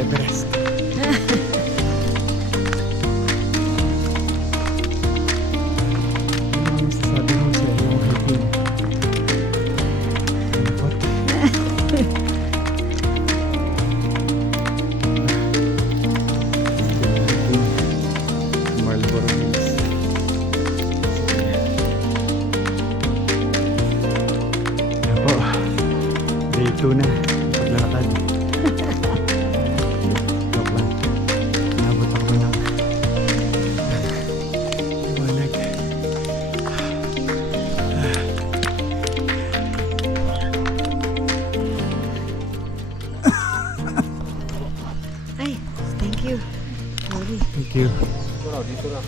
Everest. Ano masasabi mo sa iyong hiking? Lungkot. Marlboro Hills. Yan po. Day 2 na. Paglalakad. Joke lang. Inabot ako ng liwanag. Ay, thank you. Sorry. Thank you. Dito na.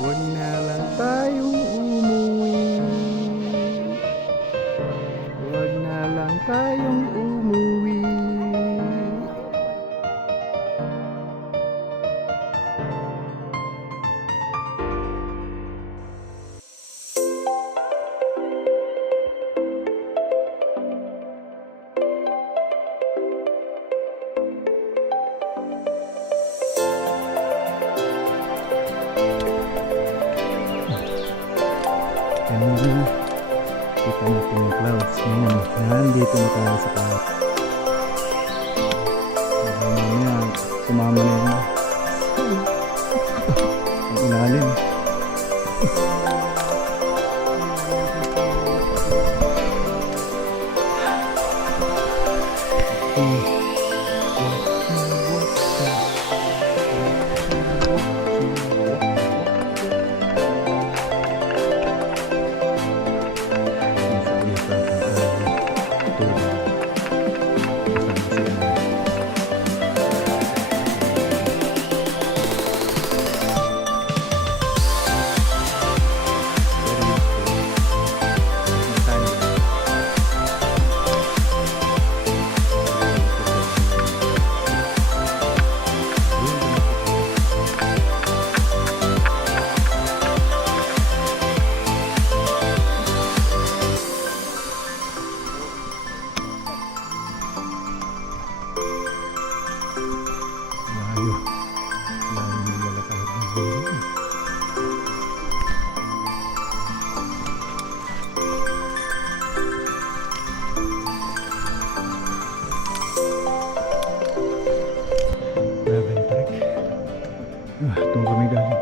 Huwag na lang tayong umuwi. Huwag na lang tayong umuwi. Kanina, kita natin yung clouds. Ngayon, nandito na tayo sa clouds. Mamaya, sumama na yun. Ang ilalim. Layo. Layo ng lalakad ng buhay. Grabe ang trek. Doon kami galing.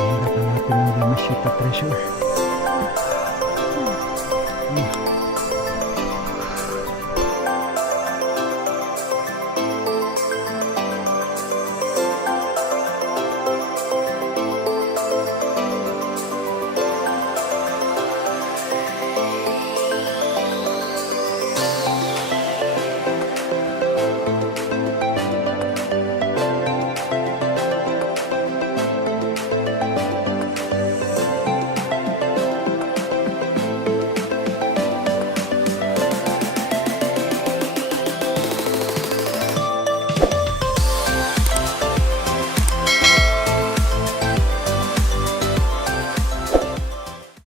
Hirapan natin ng Yamashita Treasure.